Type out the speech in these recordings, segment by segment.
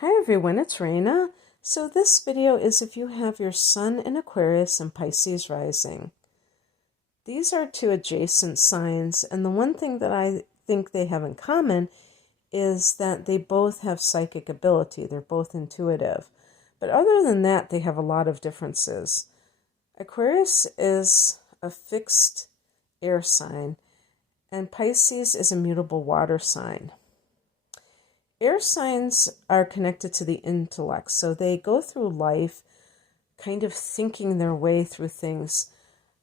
Hi everyone, it's Raina. So this video is if you have your Sun in Aquarius and Pisces rising. These are two adjacent signs, and the one thing that I think they have in common is that they both have psychic ability. They're both intuitive. But other than that, they have a lot of differences. Aquarius is a fixed air sign, and Pisces is a mutable water sign. Air signs are connected to the intellect, so they go through life kind of thinking their way through things,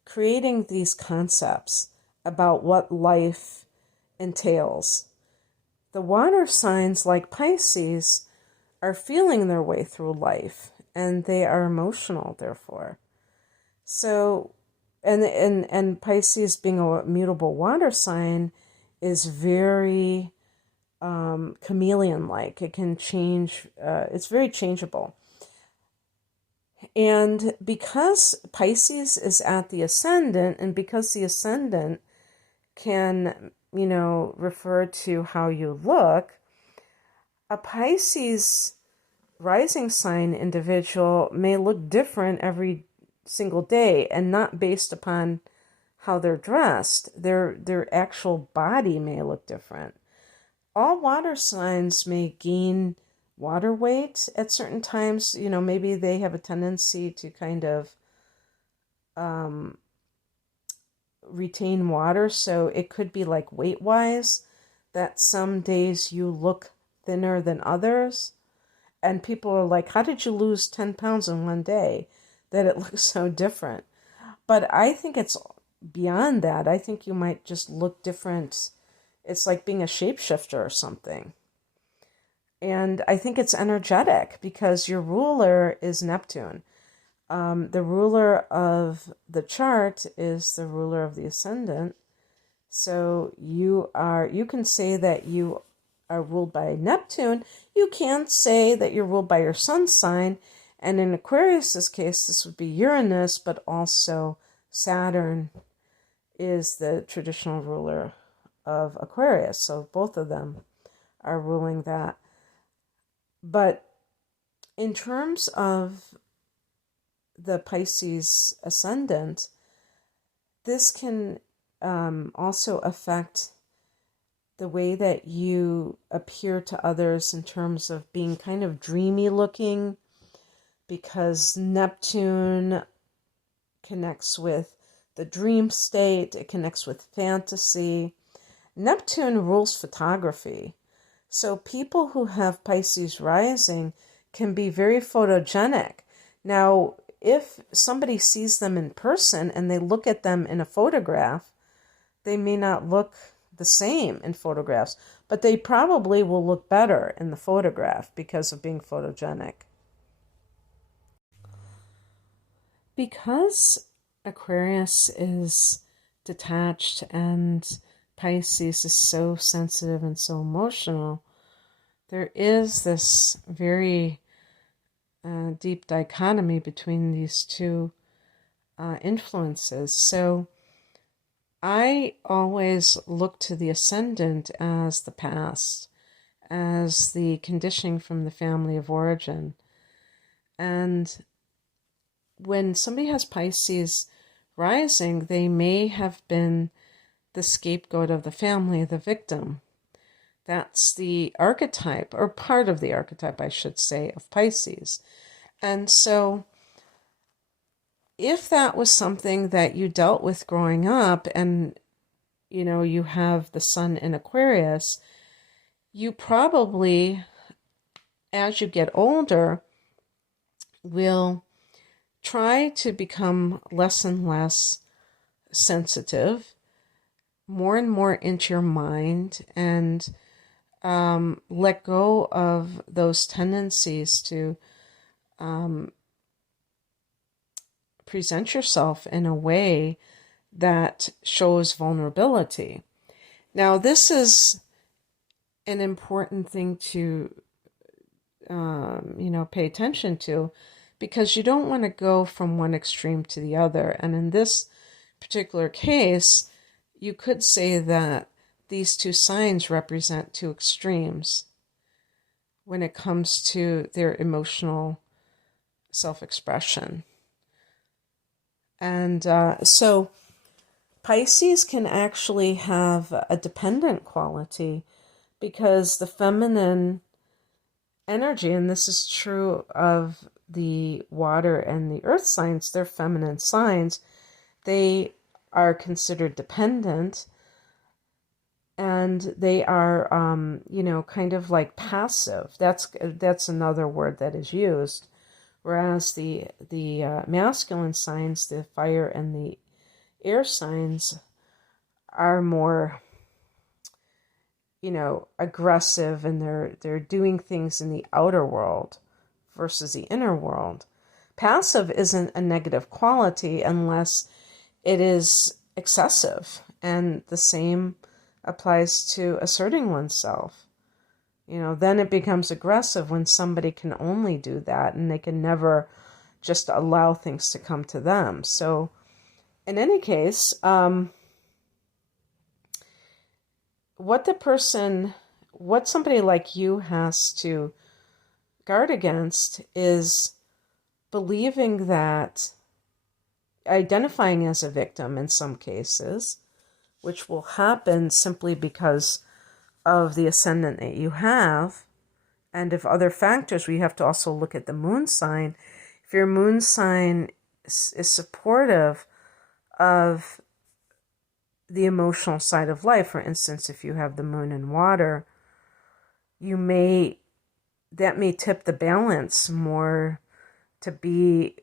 creating these concepts about what life entails. The water signs, like Pisces, are feeling their way through life, and they are emotional, therefore. So, and Pisces being a mutable water sign is very chameleon-like. It can change, it's very changeable. And because Pisces is at the Ascendant, and because the Ascendant can, refer to how you look, a Pisces rising sign individual may look different every single day, and not based upon how they're dressed. Their actual body may look different. All water signs may gain water weight at certain times. Maybe they have a tendency to kind of retain water. So it could be like weight-wise, that some days you look thinner than others. And people are like, how did you lose 10 pounds in one day? That it looks so different. But I think it's beyond that. I think you might just look different. It's like being a shapeshifter or something. And I think it's energetic because your ruler is Neptune. The ruler of the chart is the ruler of the Ascendant. So you can say that you are ruled by Neptune. You can say that you're ruled by your sun sign. And in Aquarius's case, this would be Uranus, but also Saturn is the traditional ruler of Aquarius. So both of them are ruling that. But in terms of the Pisces ascendant, this can also affect the way that you appear to others in terms of being kind of dreamy looking, because Neptune connects with the dream state. It connects with fantasy. Neptune rules photography. So people who have Pisces rising can be very photogenic. Now, if somebody sees them in person and they look at them in a photograph, they may not look the same in photographs, but they probably will look better in the photograph because of being photogenic. Because Aquarius is detached and Pisces is so sensitive and so emotional, there is this very deep dichotomy between these two influences. So I always look to the ascendant as the past, as the conditioning from the family of origin. And when somebody has Pisces rising, they may have been the scapegoat of the family, the victim. That's the archetype, or part of the archetype, I should say, of Pisces. And so if that was something that you dealt with growing up, and you have the sun in Aquarius, you probably, as you get older, will try to become less and less sensitive, more and more into your mind, and let go of those tendencies to present yourself in a way that shows vulnerability. Now, this is an important thing to pay attention to, because you don't want to go from one extreme to the other. And in this particular case, you could say that these two signs represent two extremes. when it comes to their emotional self-expression. And so Pisces can actually have a dependent quality because the feminine energy, and this is true of the water and the earth signs, they're feminine signs, they are considered dependent, and they are, kind of like passive. That's another word that is used. Whereas the masculine signs, the fire and the air signs, are more, aggressive, and they're doing things in the outer world versus the inner world. Passive isn't a negative quality unless it is excessive, and the same applies to asserting oneself. Then it becomes aggressive when somebody can only do that and they can never just allow things to come to them. So in any case, what somebody like you has to guard against is believing that, identifying as a victim in some cases, which will happen simply because of the ascendant that you have, and of other factors. We have to also look at the moon sign. If your moon sign is supportive of the emotional side of life, for instance, if you have the moon in water, that may tip the balance more to be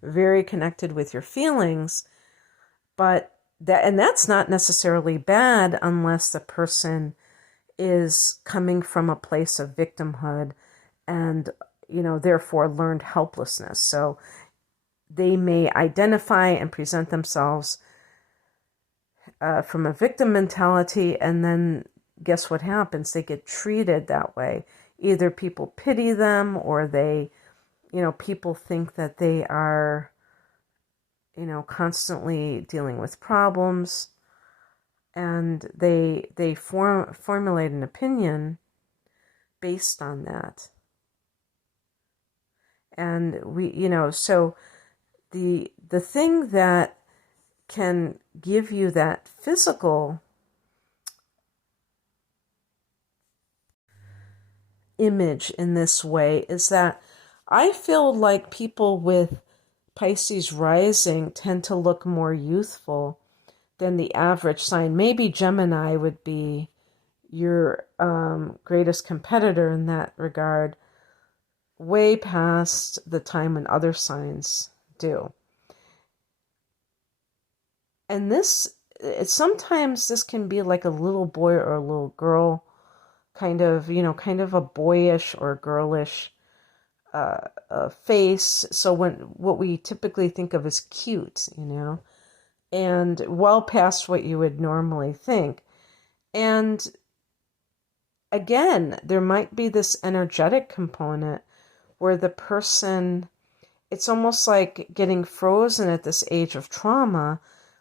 very connected with your feelings, but that's not necessarily bad unless the person is coming from a place of victimhood and, therefore learned helplessness. So they may identify and present themselves from a victim mentality, and then guess what happens? They get treated that way. Either people pity them, or people think that they are, constantly dealing with problems, and they formulate an opinion based on that. And so the thing that can give you that physical image in this way is that I feel like people with Pisces rising tend to look more youthful than the average sign. Maybe Gemini would be your greatest competitor in that regard, way past the time when other signs do. And sometimes this can be like a little boy or a little girl, kind of a boyish or girlish face. So what we typically think of as cute, and well past what you would normally think. And again, there might be this energetic component where the person, it's almost like getting frozen at this age of trauma,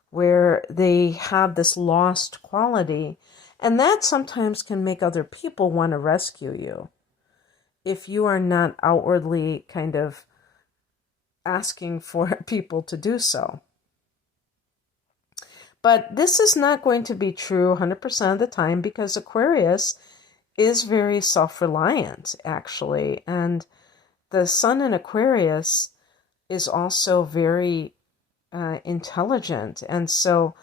where they have this lost quality. And that sometimes can make other people want to rescue you if you are not outwardly kind of asking for people to do so. But this is not going to be true 100% of the time, because Aquarius is very self-reliant, actually. And the sun in Aquarius is also very intelligent. And so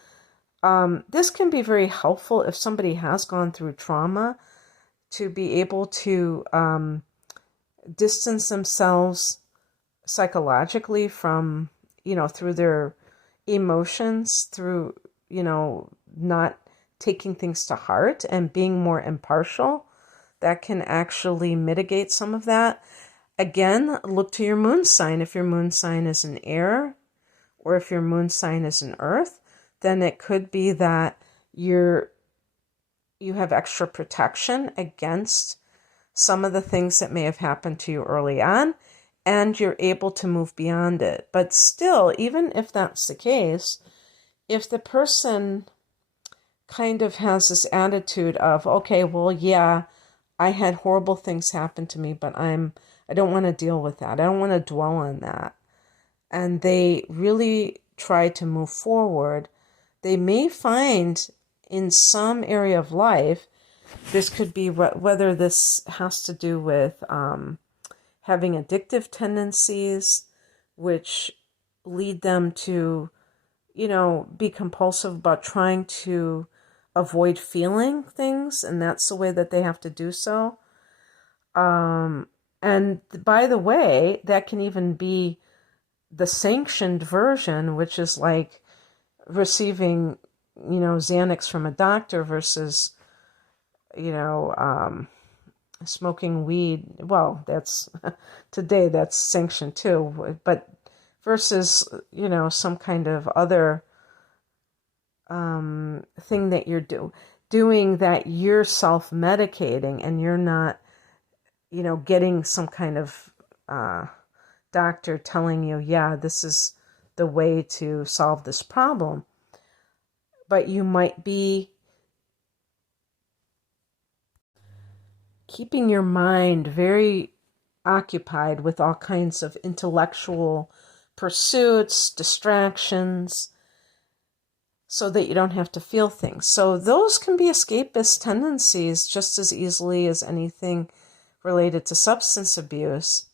this can be very helpful if somebody has gone through trauma, to be able to distance themselves psychologically from, through their emotions, through, not taking things to heart and being more impartial. That can actually mitigate some of that. Again, look to your moon sign. If your moon sign is an air, or if your moon sign is an earth, then it could be that you have extra protection against some of the things that may have happened to you early on, and you're able to move beyond it. But still, even if that's the case, if the person kind of has this attitude of, okay, well, yeah, I had horrible things happen to me, but I don't want to deal with that. I don't want to dwell on that. And they really try to move forward. They may find in some area of life, this could be whether this has to do with having addictive tendencies, which lead them to, be compulsive about trying to avoid feeling things, and that's the way that they have to do so. And by the way, that can even be the sanctioned version, which is like receiving, Xanax from a doctor versus, smoking weed. Well, that's today that's sanctioned too, but versus, some kind of other thing that you're doing that you're self-medicating and you're not, getting some kind of doctor telling you, yeah, this is the way to solve this problem. But you might be keeping your mind very occupied with all kinds of intellectual pursuits, distractions, so that you don't have to feel things. So those can be escapist tendencies just as easily as anything related to substance abuse.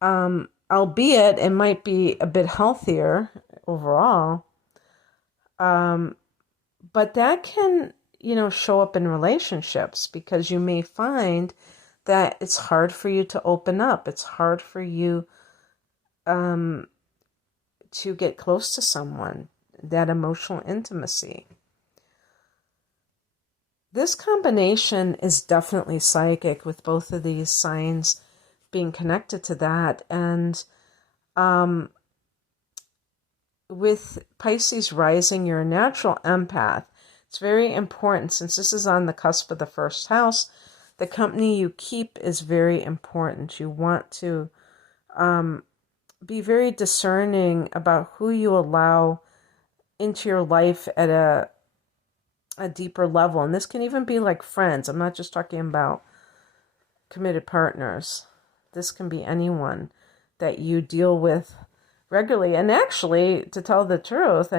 Albeit it might be a bit healthier overall. But that can, show up in relationships, because you may find that it's hard for you to open up. It's hard for you to get close to someone, that emotional intimacy. This combination is definitely psychic, with both of these signs being connected to that. And with Pisces rising, you're a natural empath. It's very important, since this is on the cusp of the first house. The company you keep is very important. You want to be very discerning about who you allow into your life at a deeper level. And this can even be like friends. I'm not just talking about committed partners. This can be anyone that you deal with regularly. And actually, to tell the truth,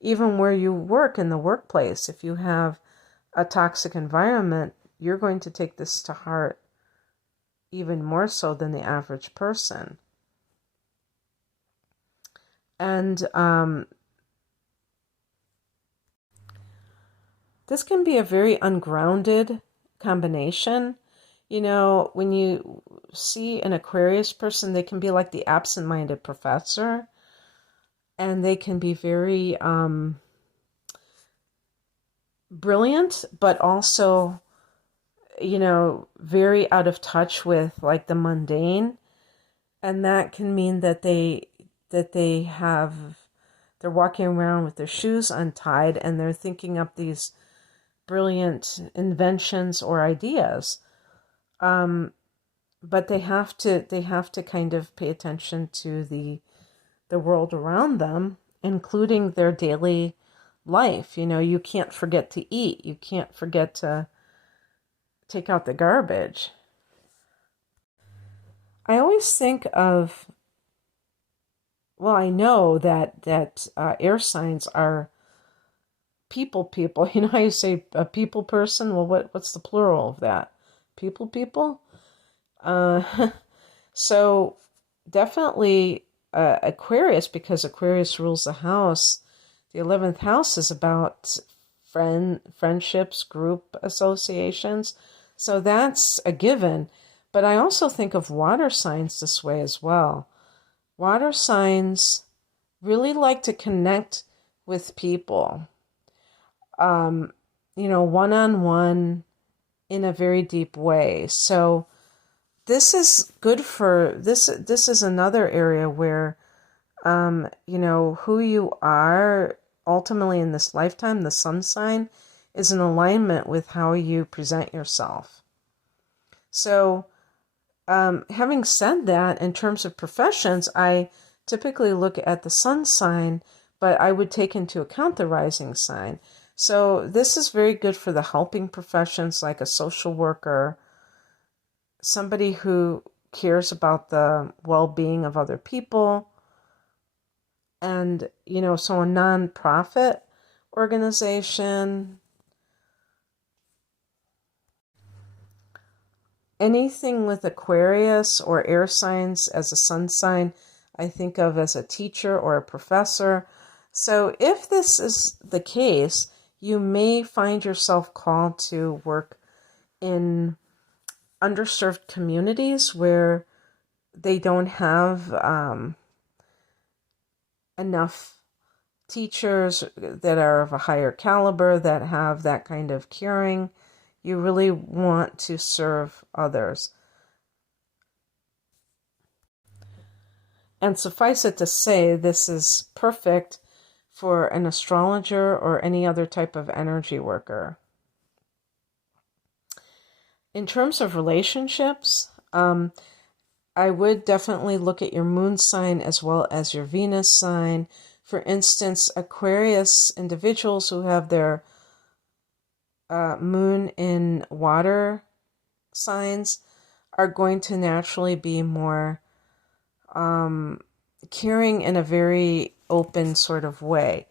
even where you work in the workplace, if you have a toxic environment, you're going to take this to heart even more so than the average person. And this can be a very ungrounded combination. When you see an Aquarius person, they can be like the absent-minded professor, and they can be very brilliant, but also, very out of touch with like the mundane. And that can mean that they're walking around with their shoes untied, and they're thinking up these brilliant inventions or ideas. But they have to kind of pay attention to the world around them, including their daily life. You can't forget to eat. You can't forget to take out the garbage. I always think of, well, I know that air signs are people. How you say a people person? Well, what's the plural of that? People? So definitely Aquarius, because Aquarius rules the house. The 11th house is about friendships, group associations. So that's a given. But I also think of water signs this way as well. Water signs really like to connect with people, one-on-one in a very deep way. So this is good for this. This is another area where, who you are ultimately in this lifetime, the sun sign, is in alignment with how you present yourself. So, having said that, in terms of professions, I typically look at the sun sign, but I would take into account the rising sign. So this is very good for the helping professions, like a social worker, somebody who cares about the well-being of other people, and, so a non-profit organization, anything with Aquarius or air signs as a sun sign, I think of as a teacher or a professor. So if this is the case, you may find yourself called to work in underserved communities where they don't have enough teachers that are of a higher caliber, that have that kind of caring. You really want to serve others. And suffice it to say, this is perfect for an astrologer or any other type of energy worker. In terms of relationships, I would definitely look at your moon sign as well as your Venus sign. For instance, Aquarius individuals who have their moon in water signs are going to naturally be more caring in a very open sort of way.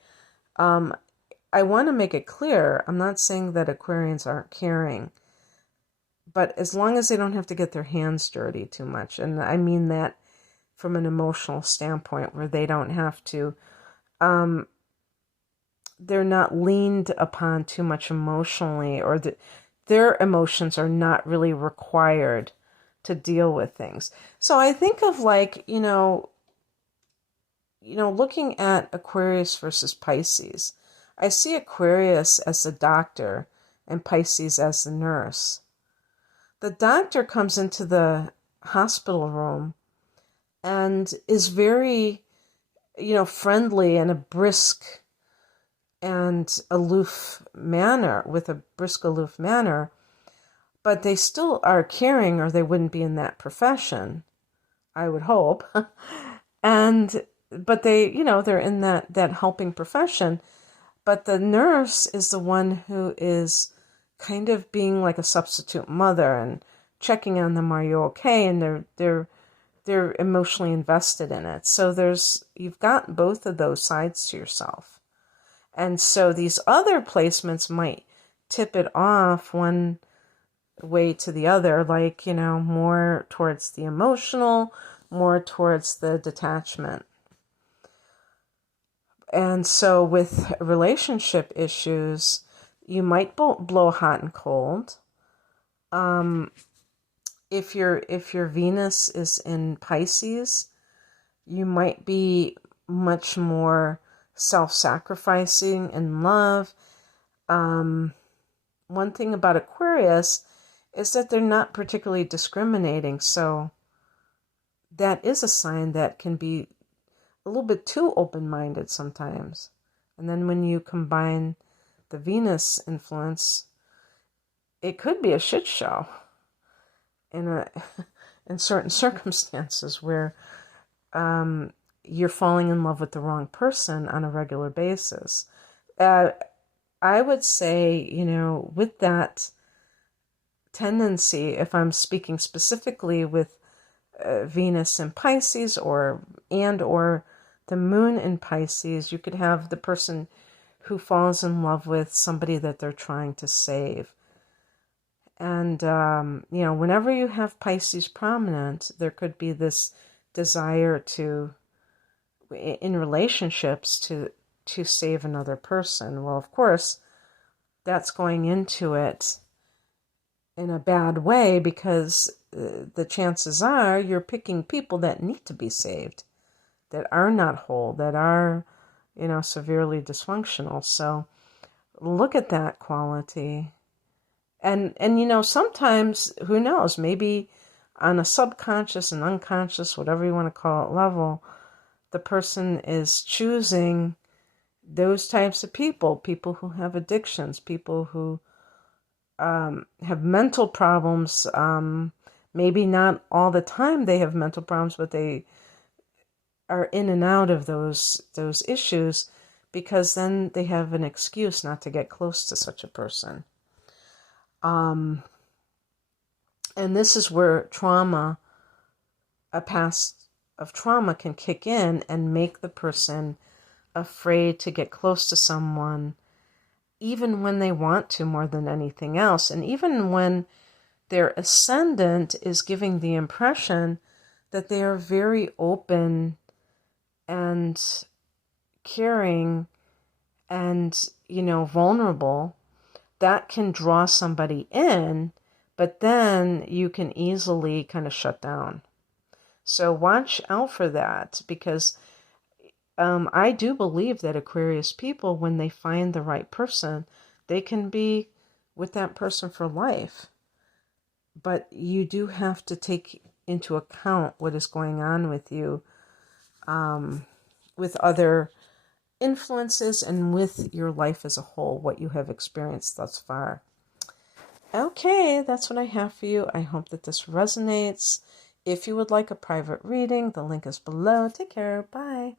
I want to make it clear, I'm not saying that Aquarians aren't caring, but as long as they don't have to get their hands dirty too much, and I mean that from an emotional standpoint, where they don't have to, they're not leaned upon too much emotionally, or their emotions are not really required to deal with things. So I think of looking at Aquarius versus Pisces. I see Aquarius as the doctor and Pisces as the nurse. The doctor comes into the hospital room and is very, friendly in a brisk and aloof manner, but they still are caring, or they wouldn't be in that profession, I would hope. But they're in that helping profession. But the nurse is the one who is kind of being like a substitute mother and checking on them, are you okay? And they're emotionally invested in it. So you've got both of those sides to yourself. And so these other placements might tip it off one way to the other, more towards the emotional, more towards the detachment. And so with relationship issues, you might blow hot and cold. If your Venus is in Pisces, you might be much more self-sacrificing in love. One thing about Aquarius is that they're not particularly discriminating, so that is a sign that can be a little bit too open-minded sometimes. And then when you combine the Venus influence, it could be a shit show in certain circumstances where you're falling in love with the wrong person on a regular basis. I would say, with that tendency, if I'm speaking specifically with Venus in Pisces or the moon in Pisces, you could have the person who falls in love with somebody that they're trying to save. And, whenever you have Pisces prominent, there could be this desire in relationships to save another person. Well, of course, that's going into it in a bad way, because the chances are you're picking people that need to be saved, that are not whole, that are, severely dysfunctional. So look at that quality. And sometimes, who knows, maybe on a subconscious and unconscious, whatever you want to call it, level, the person is choosing those types of people who have addictions, people who have mental problems. Maybe not all the time they have mental problems, but they are in and out of those issues because then they have an excuse not to get close to such a person. And this is where trauma, a past of trauma, can kick in and make the person afraid to get close to someone, even when they want to more than anything else. And even when their ascendant is giving the impression that they are very open and caring and, vulnerable, that can draw somebody in, but then you can easily kind of shut down. So watch out for that, because I do believe that Aquarius people, when they find the right person, they can be with that person for life. But you do have to take into account what is going on with you, with other influences and with your life as a whole, what you have experienced thus far. Okay, that's what I have for you. I hope that this resonates. If you would like a private reading, the link is below. Take care. Bye.